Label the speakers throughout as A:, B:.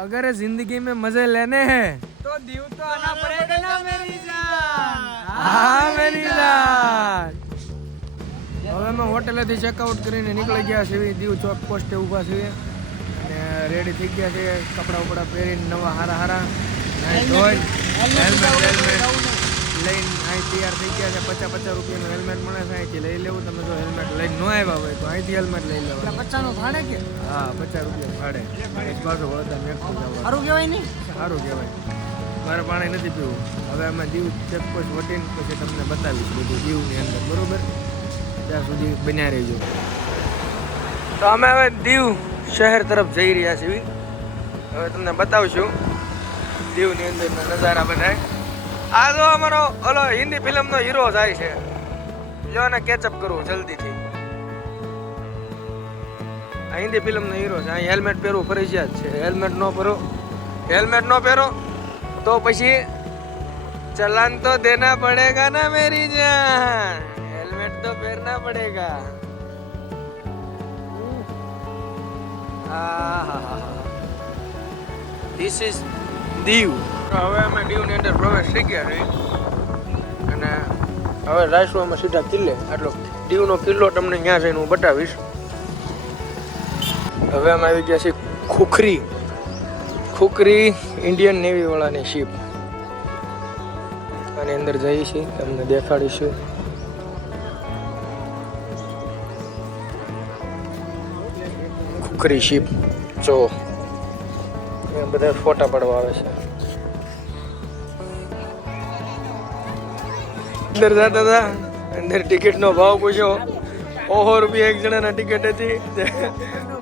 A: अगर जिंदगी में मजे लेने हैं
B: तो दीव तो आना पड़ेगा ना मेरी जान
A: હા મેરી જાન હવે અમે હોટેલેથી ચેકઆઉટ કરીને નીકળી ગયા છીએ દીવ ચોક પોસ્ટે ઊભા છીએ અને રેડી થઈ ગયા છે કપડાં ઉપડા પહેરીને નવા હારા હારા નાઈ ધોઈ હેલ્મેટ હેલ્મેટ લઈને અહીં તૈયાર થઈ ગયા છે. પચાસ પચાસ રૂપિયાનું હેલ્મેટ મળે છે. અહીંથી લઈ લેવું. તમે જો હેલ્મેટ લઈને ન આવ્યા હોય તો અહીંથી હેલ્મેટ લઈ લેવાનું.
B: બચ્ચાનો ભાડે કે?
A: હા પચાસ રૂપિયા ભાડે. બાજુ વળતા મેકતું
B: સારું કહેવાય નહીં
A: સારું કહેવાય. મારે પાણી નથી પીવું. હવે અમે દીવ ચેકપોસ્ટ વટીને પછી તમને બતાવીશ બધું દીવની અંદર બરોબર? ત્યાં સુધી બન્યા રહેજો. તો અમે હવે દીવ શહેર તરફ જઈ રહ્યા છીએ. હવે તમને બતાવશું. દીવની અંદરના નજારા બધા આ જો અમારો ઓલો હિન્દી ફિલ્મનો હીરો જાય છે. જો ને કેચઅપ કરવું જલ્દીથી. આ હિન્દી ફિલ્મનો હીરો છે. અહીં હેલ્મેટ પહેરવું ફરજિયાત છે. હેલ્મેટ ન પહેરો. હેલ્મેટ ન પહેરો, તો પછી ચલાન તો દેના પડેગા ના મેરી જાન. હેલ્મેટ તો પહેરના પડેગા. હા હા ધીસ ઇઝ દીવ. હવે અમે દીવની અંદર પ્રવેશ થઈ ગયા અને હવે રાયસવામાં સીધા કિલ્લે, આટલો દીવનો કિલ્લો તમને ત્યાં જઈને હું બતાવીશ. હવે અમે આવી ગયા છીએ ખુખરી ખુખરી ઇન્ડિયન નેવી વાળાની શિપ આની અંદર જઈએ છીએ, તમને દેખાડીશું. ખુખરી શિપ જો બધા ફોટા પડવા આવે છે. અંદર જતા હતા. અંદર ટિકિટનો ભાવ પૂછ્યો. ઓહો, રૂપિયા એક જણાના ટિકિટ હતી.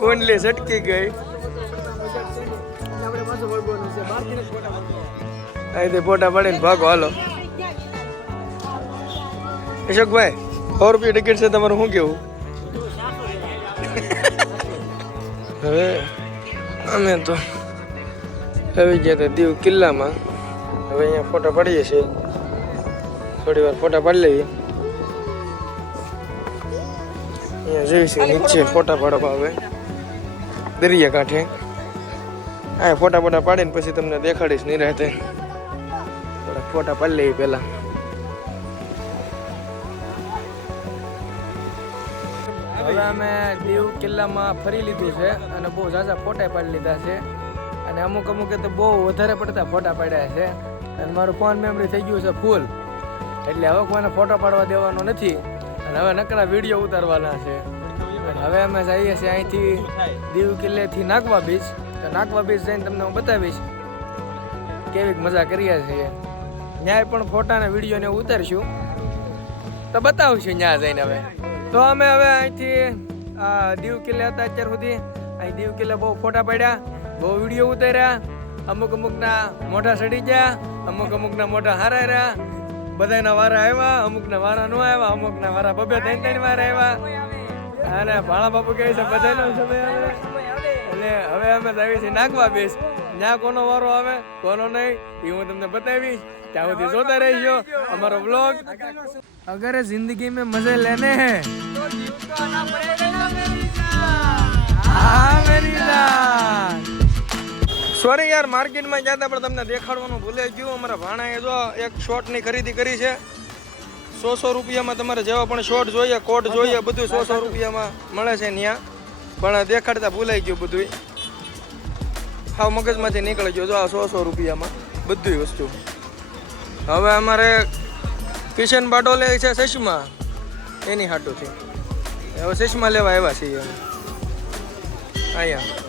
A: કોંડલી સટકી ગઈ. અહીંથી ફોટા પાડીને ભાગો, હાલો. અશોકભાઈ, સો રૂપિયા ટિકિટ છે, તમારું શું કેવું હવે અમે તો આવી ગયા હતા દીવ કિલ્લામાં. હવે અહીંયા ફોટા પાડીએ છીએ. થોડી વાર ફોટા પાડી લઈએ અહીંયા જોઈ છે નીચે ફોટા પાડવા આવે. દરિયા કાંઠે. આ ફોટા ફોટા પાડીને પછી તમને દેખાડીશ નહીં રહેતે થોડાક ફોટા પાડી લઈએ પહેલાં. હવે અમે દીવ કિલ્લામાં ફરી લીધું છે અને બહુ ઝાઝા ફોટા પાડી લીધા છે. અને અમુક અમુકે તો બહુ વધારે પડતા ફોટા પાડ્યા છે. અને મારું ફોન મેમરી થઈ ગયું છે ફૂલ. એટલે હવે કોઈને ફોટો પાડવા દેવાનો નથી. અને હવે નકરા વીડિયો ઉતારવાના છે. અને હવે અમે જઈએ છીએ અહીંથી દીવ કિલ્લેથી નાગવા બીચ તો નાગવા બીચ જઈને તમને હું બતાવીશ કેવી મજા કરીએ છીએ. ન્યાય પણ ફોટા ને વીડિયો ને ઉતારશું. તો બતાવશું ત્યાં જઈને હવે. તો અમે હવે અહીંથી દીવ કિલ્લે હતા અત્યાર સુધી. અહીં દીવ કિલ્લે બહુ ફોટા પાડ્યા, બહુ વીડિયો ઉતાર્યા. અમુક અમુકના મોઢા સડી ગયા, અમુક અમુકના મોઢા હારા રહ્યા બધાના વારા આવ્યા અમુકના વારા નો આવ્યા અમુકના વારા બબે ત્રણ ત્રણ વાર આવ્યા. અને ભાણા બાપુ કહે છે બધાનો સમય આવે. એટલે હવે અમે આવી છીએ નાખવા બેસ. ના કોનો વારો આવે કોનો નહીં એ હું તમને બતાવીશ. ત્યાં સુધી જોતા રહેજો અમારો બ્લોગ અગર જિંદગી
B: મેં મજે લેને હે.
A: હા મેરી જાન. સોરી યાર માર્કેટમાં જતા પણ તમને દેખાડવાનું ભૂલે ગયું. અમારા ભાણાએ જો એક શોર્ટની ખરીદી કરી છે. સો સો રૂપિયામાં તમારે જેવા પણ શોર્ટ જોઈએ કોટ જોઈએ બધું સો સો રૂપિયામાં મળે છે ત્યાં પણ દેખાડતા ભૂલાઈ ગયું બધું હાવ મગજમાંથી નીકળી ગયો જો આ સો સો રૂપિયામાં. બધી વસ્તુ. હવે અમારે કિશન બાટોલે છે સશમા એની હાટુથી. હવે સશમા લેવા આવ્યા છીએ અહીંયા.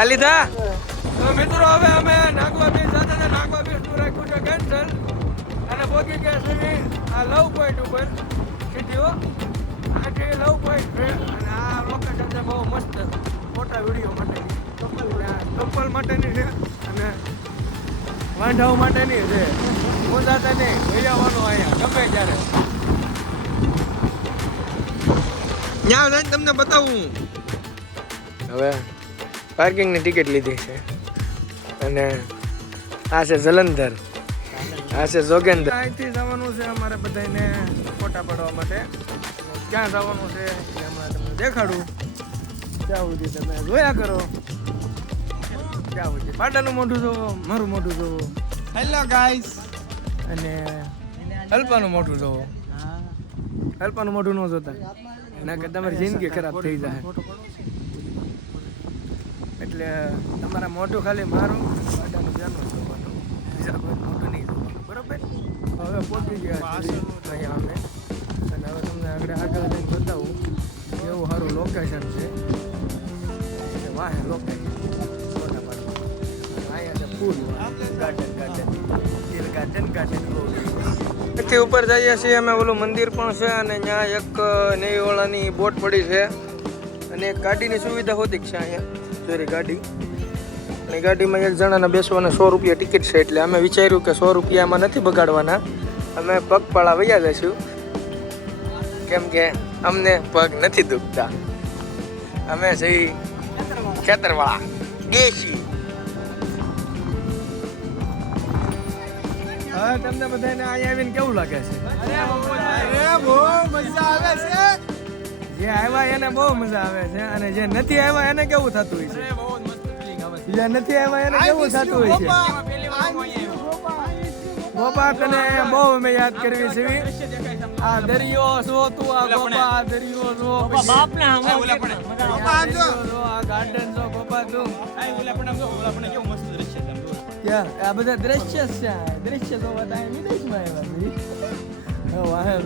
A: આ લીધા તો મિત્રો હવે અમે નાગવા બીચ સાથે છે નાગવા બીચનું રાખ્યું છે કેન્સલ અને પહોંચી ગયા સુધી આ લવ પોઈન્ટ ઉપર. સીધીઓ આથી લવ પોઈન્ટ છે. અને આ લોકેશન છે બહુ મસ્ત મોટા વીડિયો માટે. કપલ માટેની છે. અને વાંઢાઓ માટેની છે. પોતાતા નહીં લઈ આવવાનું અહીંયા. ગમે ત્યારે. ત્યાં લઈને તમને બતાવું. હવે? પાર્કિંગની ટિકિટ લીધી છે. અને આ છે જલંધર. આ છે જોગેન્દ્ર. અહીંથી જવાનું છે અમારે બધાને ફોટા પાડવા માટે. ક્યાં જવાનું છે એ હમણાં તમને દેખાડું. ત્યાં સુધી તમે જોયા કરો. ક્યાં સુધી પાટાનું મોઢું જોવો મારું મોઢું જોવો.
C: હેલો ગાઈસ
A: અને અલ્પાનું મોઢું જોવો. અલ્પાનું મોઢું ન જોતા. ના કે તમારી જિંદગી ખરાબ થઈ જાય. એટલે તમારા મોઢું ખાલી મારું ગાડાનું ધ્યાન જોવાનું. બીજા કોઈ મોઢું નહીં જોવાનું, બરાબર? હવે પહોંચી ગયા અહીંયા અમે. અને હવે તમને આગળ આગળ જઈને બતાવું એવું સારું લોકેશન છે. વાહ લોકેશન ત્યાંથી ઉપર જઈએ છીએ અમે, ઓલું મંદિર પણ છે અને ત્યાં એક નેવીવાળાની બોટ પડી છે. અને એક ગાડીની સુવિધા હોતી છે અહીંયા. સોરી ગાડી. અને ગાડીમાં એક જણાના બેસવાના સો રૂપિયા ટિકિટ છે એટલે અમે વિચાર્યું કે સો રૂપિયામાં નથી બગાડવાના. અમે પગપાળા વૈયા જઈશું. કેમ કે અમને પગ નથી દુખતા. અમે જઈ ખેતરવાળા દેશી. તમને બધાને અહીંયા આવીને કેવું લાગે છે?
C: અરે બહુ છે
A: જે આવ્યા એને બહુ મજા આવે છે અને જે નથી આવ્યા એને કેવું થતું હોય છે? જે નથી આવ્યા એને કેવું થતું હોય છે? ગોપા તને બહુ અમે યાદ કરવી છે આ દરિયો જો તું આ ગોપા આ દરિયો જો
B: બાપના
A: આ દરિયો જો, આ ગાર્ડન જો ગોપા તું આ બધા દ્રશ્ય છે. દ્રશ્ય તો બધા વિદેશમાં આવ્યા છે વાહે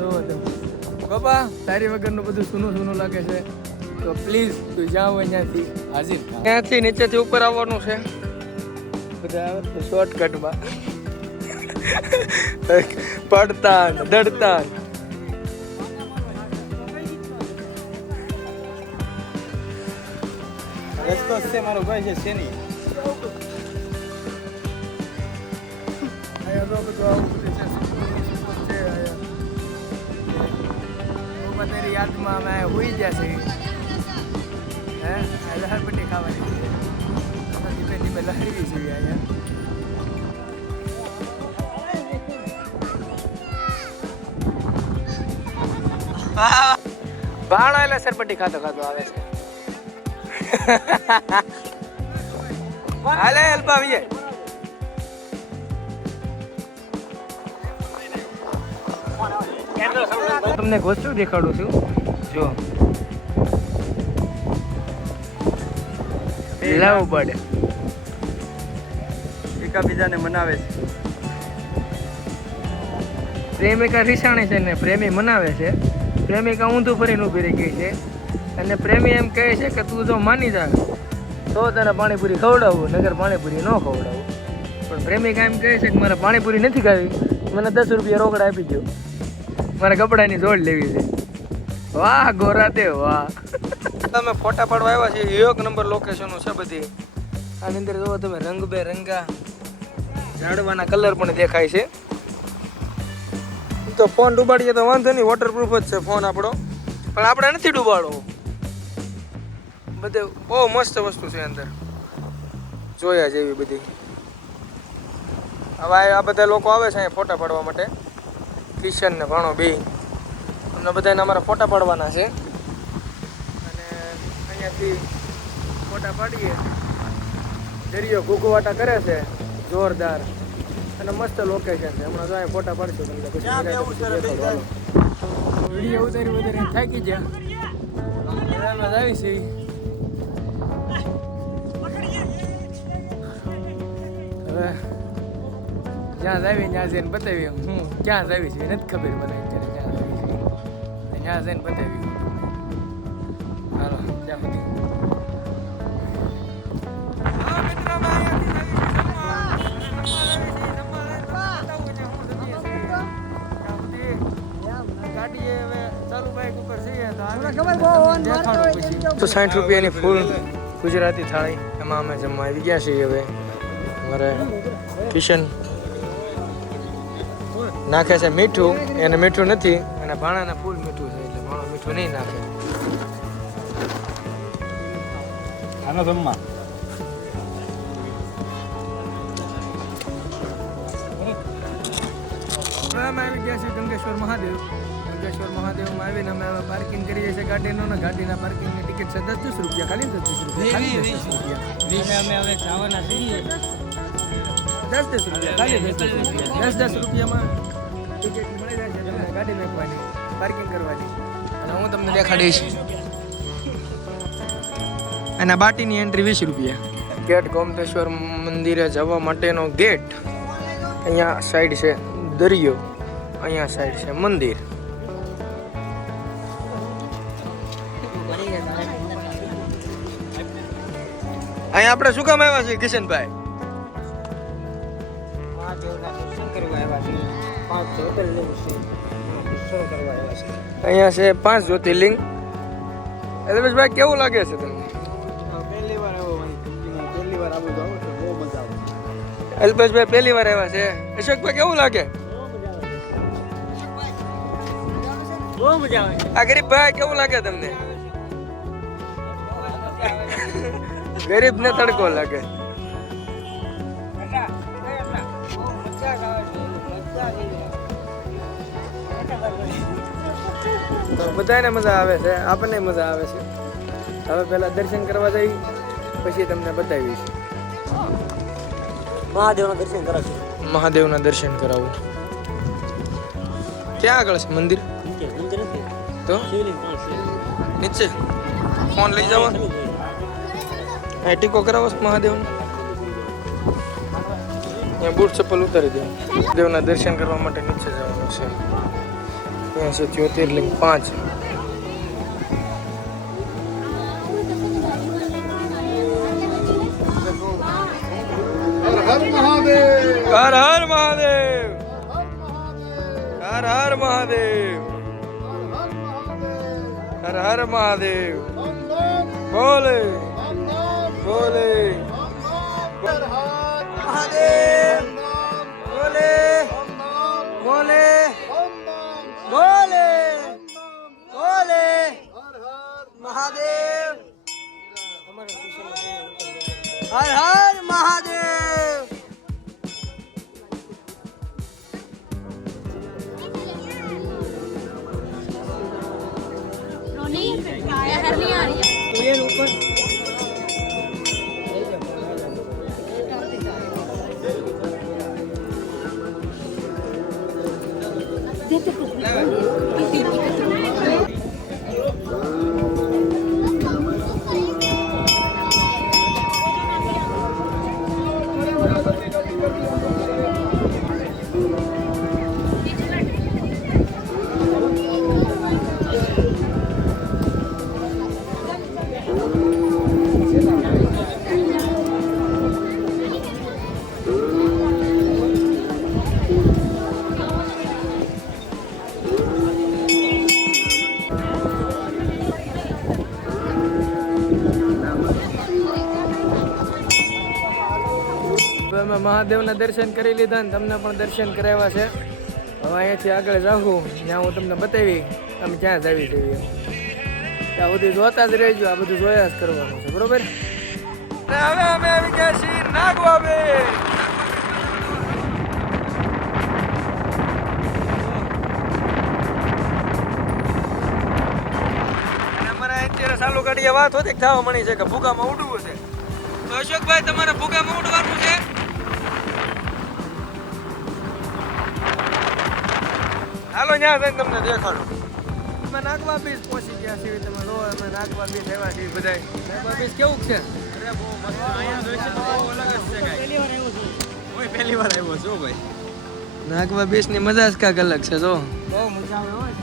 A: ગોપા તારી વગરનું બધું સૂનું સૂનું લાગે છે. તો પ્લીઝ તું જાઓ અહીંયાથી. હાજર. ત્યાંથી નીચેથી ઉપર આવવાનું છે. બધા શોર્ટકટમાં પડતા દડતા.
C: રસ્તો છે મારો ભાઈ છે શેની?
A: આવું બધું યાદમાં અમે હોઈ ગયા છે હે આ લહરપટ્ટી ખાવાની છે અમે ધીમે ધીમે લહરવી જોઈએ અહીંયા ભાણો એટલે સરપટ્ટી ખાતો ખાતો આવે છે હાલે અલ્પા વિજય તમને એક દેખાડું છું. જો. લવ બર્ડ
C: એકાબીજાને મનાવે છે.
A: પ્રેમિકા રીસાણી છે ને પ્રેમી મનાવે છે. પ્રેમિકા ઊંધું ભરીને ઊભી રહી ગઈ છે. અને પ્રેમી એમ કહે છે કે તું જો માની જા તો તને પાણીપુરી ખવડાવું નગર પાણીપુરી ન ખવડાવું. પણ પ્રેમિકા એમ કહે છે કે મારે પાણીપુરી નથી ખાવી. મને દસ રૂપિયા રોકડા આપી દો મારે કપડાની જોડ લેવી છે. વાહ, ગોરા દે, વાહ. તમે ફોટા પાડવા આવ્યા છે યોગ નંબર લોકેશનો છે બધી. આની અંદર જોવો તમે, રંગ બે રંગા. ઝાડવાના કલર પણ દેખાય છે. તો ફોન ડૂબાડીએ તો વાંધો નહીં વોટરપ્રૂફ જ છે ફોન આપણો. પણ આપણે નથી ડૂબાડવો. બધે બહુ મસ્ત વસ્તુ છે અંદર. જોયા જેવી બધી. હવે આ બધા લોકો આવે છે અહીંયા ફોટા પાડવા માટે. કિશન ને ભાણો બે અમને બધાને અમારા ફોટા પાડવાના છે. અને અહીંયાથી ફોટા પાડીએ. દરિયો ઘૂઘવાટા કરે છે. જોરદાર. અને મસ્ત લોકેશન છે. હમણાં અહીંયા ફોટા પાડશું તમને. પછી. વીડિયો ઉતારી ઉતારી થાકી ગયા. આવી છે હવે જ્યાં જાવી, ત્યાં જઈને બતાવી હું. ક્યાં જાવી છે નથી ખબર મને અત્યારે ક્યાં જાવી છે. ત્યાં જઈને બતાવી. હાલો, ત્યાં સુધી. તો સાઠ રૂપિયાની ફૂલ ગુજરાતી થાળી એમાં અમે જમવા આવી ગયા છીએ હવે. અમારે કિશન નાખે છે મીઠું એને મીઠું નથી અને ભાણાને ફૂલ મીઠું છે એટલે ભાણો મીઠું નહીં નાખે.
C: આનો જમવા.
A: હવે અમે આવી ગયા છીએ ગંગેશ્વર મહાદેવ. ગોમતેશ્વર મહાદેવમાં આવીને અમે હવે પાર્કિંગ કરીએ છીએ ગાડીનું ને ગાડીના પાર્કિંગની ટિકિટ છે દસ દસ રૂપિયા ખાલી દસ દસ રૂપિયા ખાલી દસ દસ રૂપિયા.
B: અમે હવે જવાના છીએ.
A: દસ દસ રૂપિયા ખાલી દસ દસ રૂપિયા. દસ દસ રૂપિયામાં ટિકિટ તમને ગાડી મેકવાની પાર્કિંગ અને બાટીની એન્ટ્રી વીસ રૂપિયા. ગેટ ગોમતેશ્વર મંદિરે જવા માટેનો ગેટ અહીંયા સાઈડ છે દરિયો, અહીંયા સાઈડ છે મંદિર. અહીંયા આપણે શું કામ આવ્યા છીએ કિશનભાઈ? અહીંયા છે પાંચ જ્યોતિર્લિંગ. એલવેશભાઈ કેવું લાગે છે તમને?
C: પહેલી વાર પહેલી વાર આવું જાવ તો બહુ મજા આવે.
A: અલ્પેશભાઈ પહેલી વાર આવ્યા છે. અશોકભાઈ કેવું લાગે?
B: બહુ મજા આવે
A: આ ગરીબભાઈ કેવું લાગે તમને? ગરીબ ને તડકો લાગે. તો બધાને મજા આવે છે આપણને મજા આવે છે. હવે પહેલાં દર્શન કરવા જઈ પછી તમને બતાવીશ.
B: મહાદેવના દર્શન કરાવશું
A: મહાદેવના દર્શન કરાવું. ક્યાં આગળ છે મંદિર? તો? નીચે? ફોન લઈ જવા અહીં ટીકો કરાવો છો મહાદેવનો. બૂટ ચપ્પલ ઉતારી દે. દેવના દર્શન કરવા માટે નીચે જવાનું છે. અહીંયા છે જ્યોતિર્લિંગ પાંચ. હર હર મહાદેવ. હર હર મહાદેવ. હર હર મહાદેવ. બોલે. બોલે. મહાદેવ. બોલે બોલે. બોલે. મહાદેવ હર હર અમે મહાદેવના દર્શન કરી લીધા ને તમને પણ દર્શન કરાવ્યા છે. હવે અહીંયાથી આગળ જાઉં ત્યાં હું તમને બતાવી તમે ક્યાં જાવી જઈએ. ત્યાં બધું જોતા જ રહેજો. આ બધું જોયા જ કરવાનું છે. બરોબર? હવે અમે આવી ગયા છીએ નાગવાબે. ચાલુ ગાડીએ વાત હોતી થવા મળી છે કે ભૂગામાં ઉડવું છે? તો અશોકભાઈ, તમારે ભૂગામાં ઉડવાનું હાલો ત્યાં જઈને તમને દેખાડું. અમે નાગવા બીચ પહોંચી ગયા છીએ તમે જો અમે નાગવા બીચ આવ્યા છીએ બધા નાગવા બીચ કેવું છે? અરે બહુ મસ્ત અહીંયા જોઈ છે તો બહુ અલગ જ છે કાંઈ.
C: હું પહેલી વાર આવ્યો છું. ભાઈ.
A: નાગવા બીચની મજા જ કાંક અલગ છે જો.
B: બહુ મજા આવે હોય.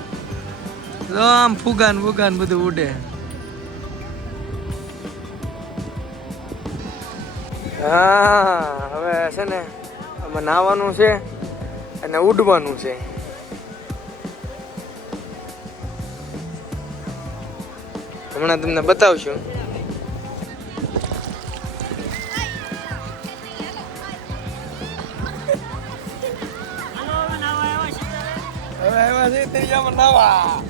A: જો આમ ફુગાન ફુગાન બધું ઉડે. હા હવે છે ને આમાં નાહવાનું છે અને ઉડવાનું છે. હમણાં તમને બતાવશું. હવે આવ્યા છે તે નાવા.